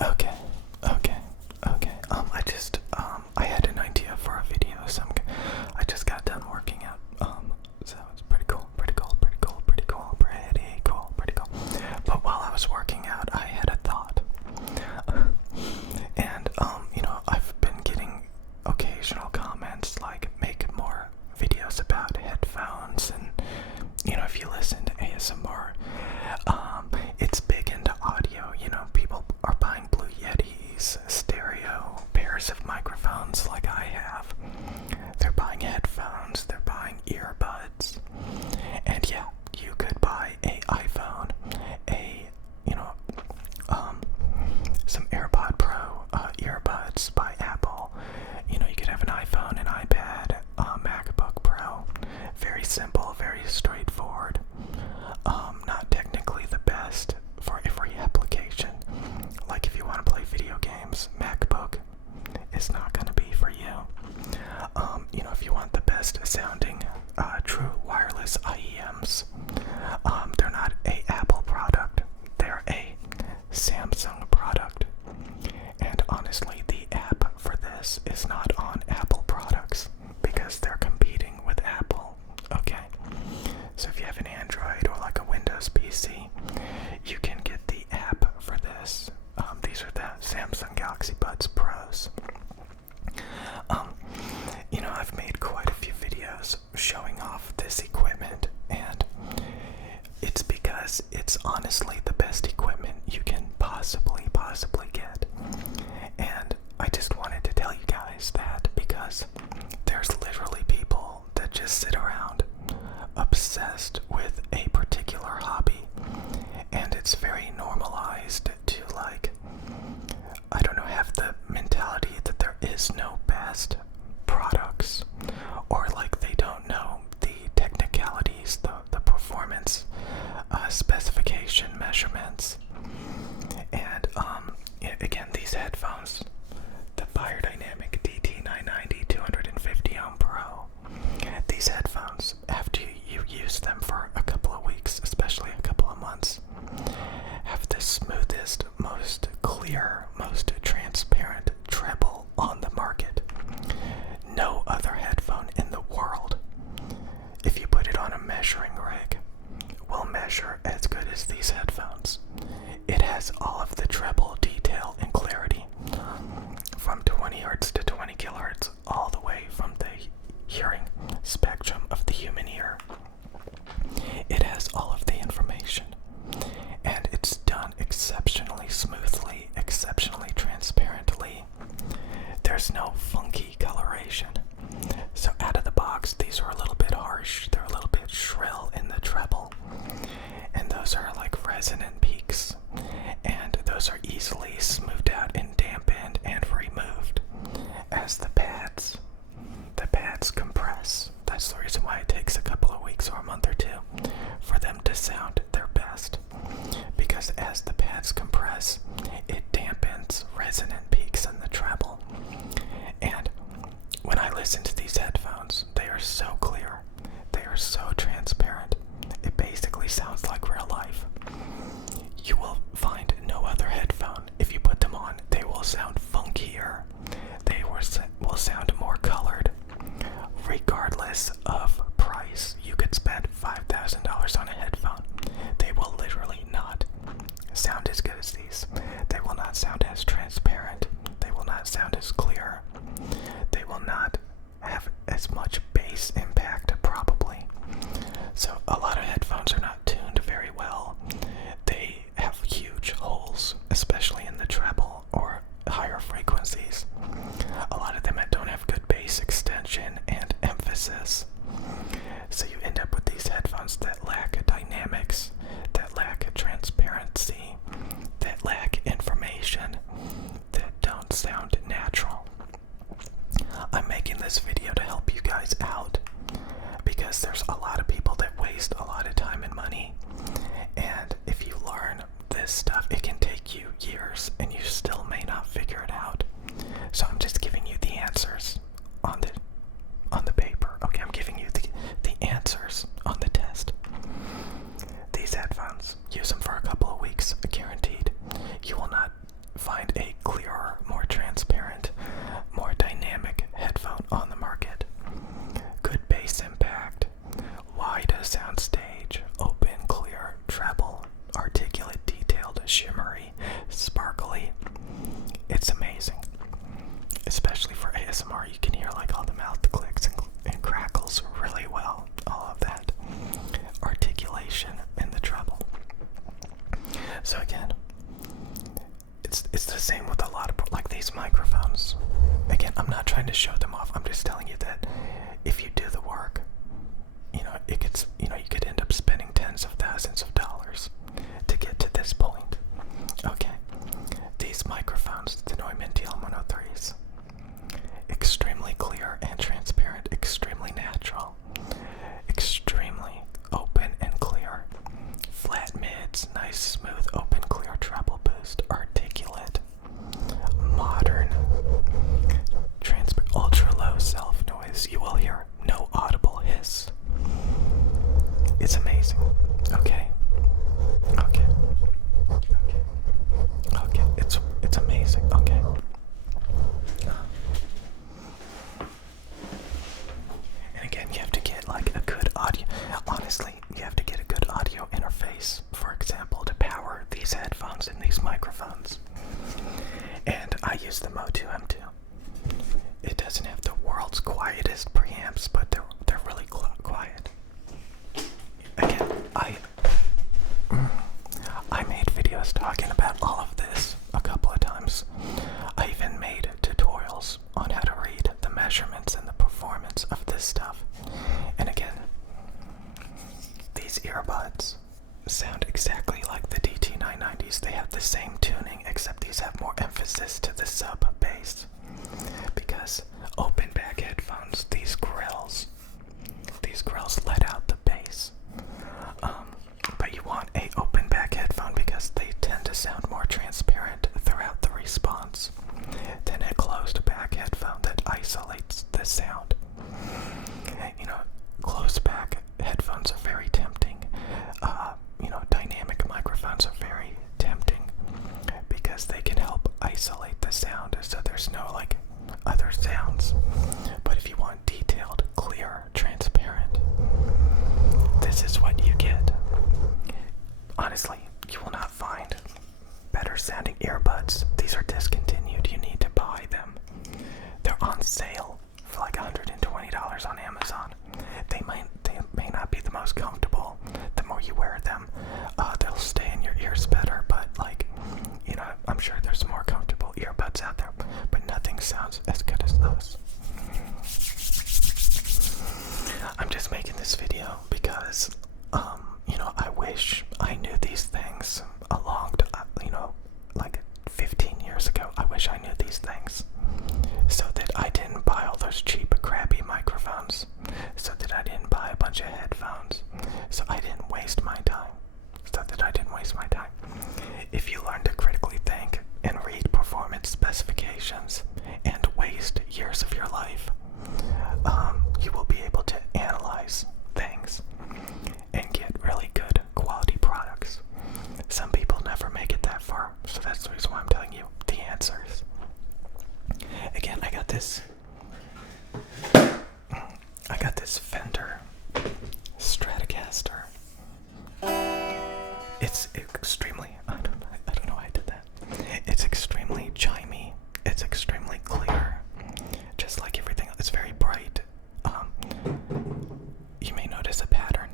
Okay, okay, okay. I had an idea for a video, so I just got done working out. So it's pretty cool, pretty cool, pretty cool, pretty cool, pretty cool, pretty cool. But while I was working out, I had a thought. And, I've been getting occasional comments like, make more videos about headphones, and, if you listen to ASMR, it's big into audio. People are buying Blue Yetis, stereo, pairs of microphones like I have. They're buying headphones, they're buying earbuds. And yeah, you could buy a iPhone, some AirPod Pro earbuds by Apple. You could have an iPhone, an iPad, a MacBook Pro. Very simple, very straightforward. Not technically the best for every application. Like if you want to play video games, MacBook is not going to be for you. If you want the best sounding true wireless IEMs, they're not a Apple product, they're a Samsung product. And honestly, the app for this is not on Apple products because they're competing with Apple. Okay, so if you have an Android or like a Windows PC, you can get the app for this. These are the Samsung Galaxy Buds Pros. I've made quite a few videos showing off this equipment, and it's because it's honestly the best equipment you can possibly get. And I just wanted to tell you guys that because there's literally people that just sit around obsessed with a particular hobby, and it's very normalized to, like, I don't know, have the mentality that there is no best products, or like they don't know the technicalities, the performance specification measurements. And again, these headphones, the Biodynamic DT990 250 ohm Pro, these headphones, after you use them for a couple of weeks, especially a couple of months, have the smoothest, most clear, most transparent treble on the market. No other headphone in the world, if you put it on a measuring rig, will measure as good as these headphones. It has all of the treble detail and clarity, from 20 Hz to 20 kHz, all the way from the hearing spectrum of the human ear. It has all of the information, and it's done exceptionally smoothly, exceptionally transparently. There's no funky coloration. So out of the box, these are a little bit harsh, they're a little bit shrill in the treble, and those are like resonant peaks, and those are easily smoothed out and dampened and removed as the pads compress. That's the reason why it takes a couple of weeks or a month or two for them to sound their best, because as the pads compress, it dampens resonant peaks in the treble. And when I listen to these headphones, they are so clear, they are so transparent, it basically sounds like real life. You will find no other headphone, if you put them on, they will sound funkier, they will sound more colored, regardless of price. You could spend $5,000 on a headphone, they will literally not sound as good as these. They will not sound as transparent, they will not sound as clear, they will not have as much bass impact, probably. So a lot of headphones are not tuned very well. They have huge holes, especially in the treble or higher frequencies. A lot of them don't have good bass extension and emphasis. So you end up with these headphones that lack dynamics, that lack transparency, that lack information, that don't sound natural. I'm making this video to help you guys out because there's a lot of people that waste a lot of time and money, and if you learn this stuff, it can take you years and you still may not figure it out. So I'm just giving you the answers on the paper. Okay, I'm giving you the answers on the test. These headphones, use them for a couple of weeks, guaranteed. You will not find a clearer, more transparent, more dynamic headphone on the market. Good bass impact, wide soundstage, open, clear, treble, articulate, detailed, shimmery, sparkly. It's amazing. Especially for ASMR, you can hear like all the mouth clicks and crackles really well. All of that articulation in the treble. So again, it's the same with a lot of like these microphones. Again, I'm not trying to show them off. I'm just telling you that if you do the work, it gets, you could end up spending tens of thousands of dollars to get to this point. Okay, these microphones, the Neumann TL103s, extremely clear and transparent, extremely natural, extremely open and clear, flat mids, nice smooth open clear treble boost, articulate, modern, ultra low self noise. You will hear no audible hiss. It's amazing. Okay. It's amazing. Okay. And again, you have to get like a good audio. Honestly, you have to get a good audio interface, for example, to power these headphones and these microphones. And I use the Mo2 M2. It doesn't have the world's quietest preamps, but they're really quiet. Again, I made videos talking about all of this a couple of times. I even made tutorials on how to read the measurements and the performance of this stuff. And again, these earbuds sound exactly like the DT990s. They have the same tuning, except these have more emphasis to the sub bass. Because open back headphones, these grills let out the bass. But you want a open back headphone because they tend to sound more transparent throughout the response than a closed back headphone that isolates the sound. Closed back headphones are very tempting. Dynamic microphones are very tempting because they can help isolate the sound so there's no like other sounds. But if you want detailed, clear, transparent, this is what you get. Honestly, you will not find better sounding earbuds. These are discontinued. You need to buy them. They're on sale for like $120 on Amazon. They may not be the most comfortable. The more you wear them, they'll stay in your ears better. But I'm sure there's more comfortable earbuds out there. But nothing sounds as good as those. I'm just making this video because, I wish I knew these things like 15 years ago. I wish I knew these things so that I didn't buy all those cheap, crappy microphones, so that I didn't buy a bunch of headphones, so I didn't waste my time, If you learn to critically think and read performance specifications and waste years of your life, you will be able to analyze things and get really good quality products. Some people never make it that far, so that's the reason why I'm telling you the answers. Again, I got this Fender Stratocaster. It's extremely, I don't know why I did that. It's extremely chimey. It's extremely clear. Just like everything, it's very bright. You may notice a pattern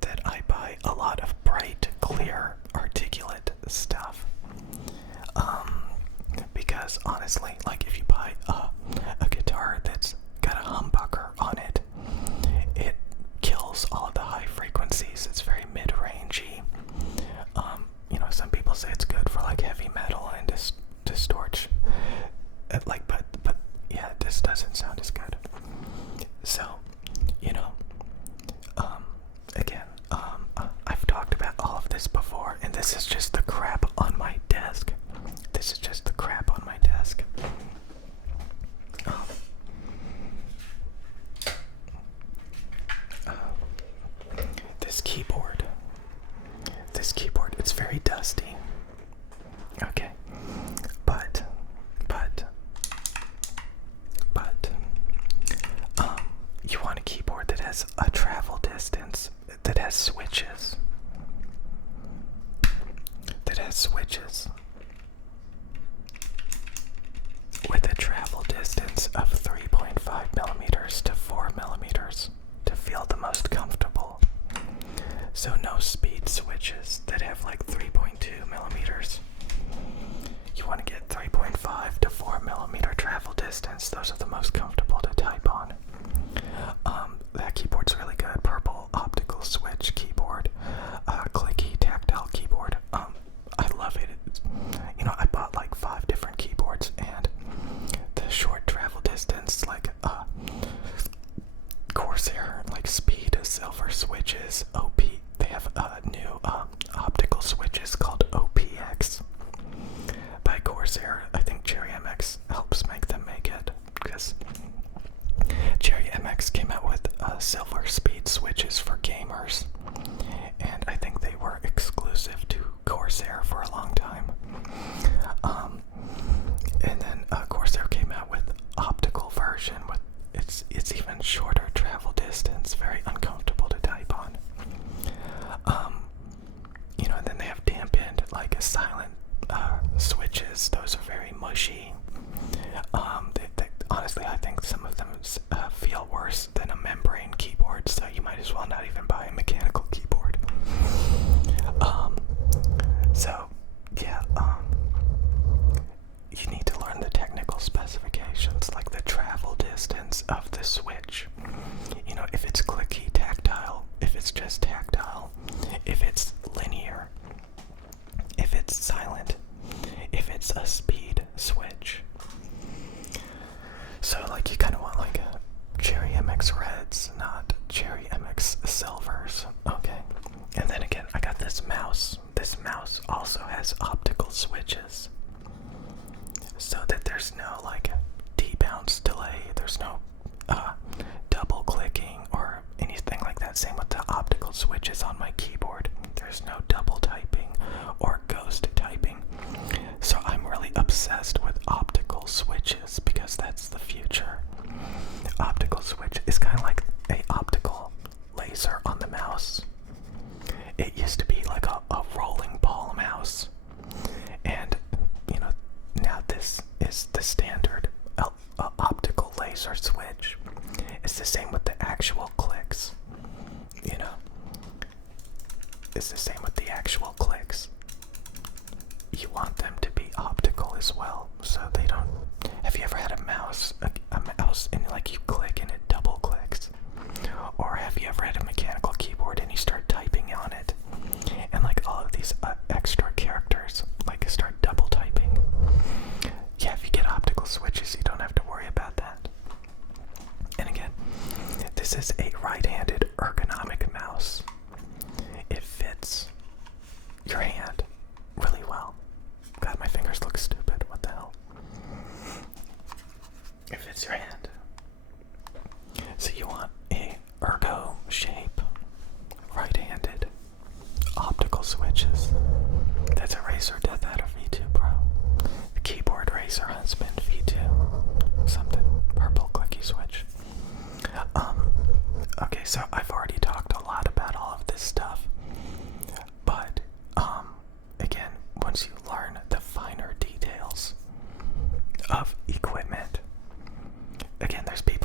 that I buy a lot of bright, clear, articulate stuff. Because honestly, like if you buy a guitar that's got a humbucker on it, it kills all of the high frequencies. It's very mid-rangey. Some people say it's good for like heavy metal and distortion. But yeah, this doesn't sound as good. So, again, I've talked about all of this before, and this is just the crap on my desk. This keyboard, it's very dusty. Okay, has a travel distance that has switches. With a travel distance of 3.5 millimeters to 4 millimeters to feel the most comfortable. So no speed switches that have like 3.2 millimeters. You want to get 3.5 to 4 millimeter travel distance. Those are the most comfortable to type on. That keyboard's really good. Purple optical switch keyboard, clicky tactile keyboard. I love it. I bought like 5 different keyboards, and the short travel distance, like Corsair, like speed silver switches, OP. They have new optical switches called OPX by Corsair. I think Cherry MX helps make it, because Cherry MX came out with silver speed switches for gamers, and I think they were exclusive to Corsair for a long time. And then Corsair came out with optical version with it's even shorter travel distance, very uncomfortable to type on. And then they have dampened, like silent switches. Those are very mushy. Honestly, I think some of them feel worse than a membrane keyboard, so you might as well not even buy a mechanical keyboard. You need to learn the technical specifications, like the travel distance of the switch. If it's clicky tactile, if it's just tactile, if it's linear, if it's silent, if it's a speed switch. So you kind of want like a Cherry MX Reds, not Cherry MX Silvers. Okay. And then again, I got this mouse. This mouse also has optical switches, so that there's no debounce delay. There's no double clicking or anything like that. Same with the optical switches on my keyboard. There's no double typing or ghost typing. So I'm really obsessed with optical switches because that's the future. Optical switch is kind of like an optical laser on the mouse. It used to be like a rolling ball mouse, and now this is the standard optical laser switch. It's the same with the actual clicks. It's the same with the actual clicks. You want them to be optical as well, so they don't. Have you ever had a mouse and you click and it double clicks? Or have you ever had a mechanical keyboard and you start typing on it, and all of these extra characters start double typing? Yeah, if you get optical switches, you don't have to worry about that. And again, this is a right-handed ergonomic mouse. It fits your hand really well. God, my fingers look stupid. What the hell? It fits your hand. So you want a ergo shape, right-handed, optical switches. That's a Razer Death Adder V2 Pro. The keyboard Razer Huntsman V2. Something. Purple clicky switch. Okay, so I've already talked a lot about all of this stuff. But, again, once you learn the finer details of equipment, again, there's people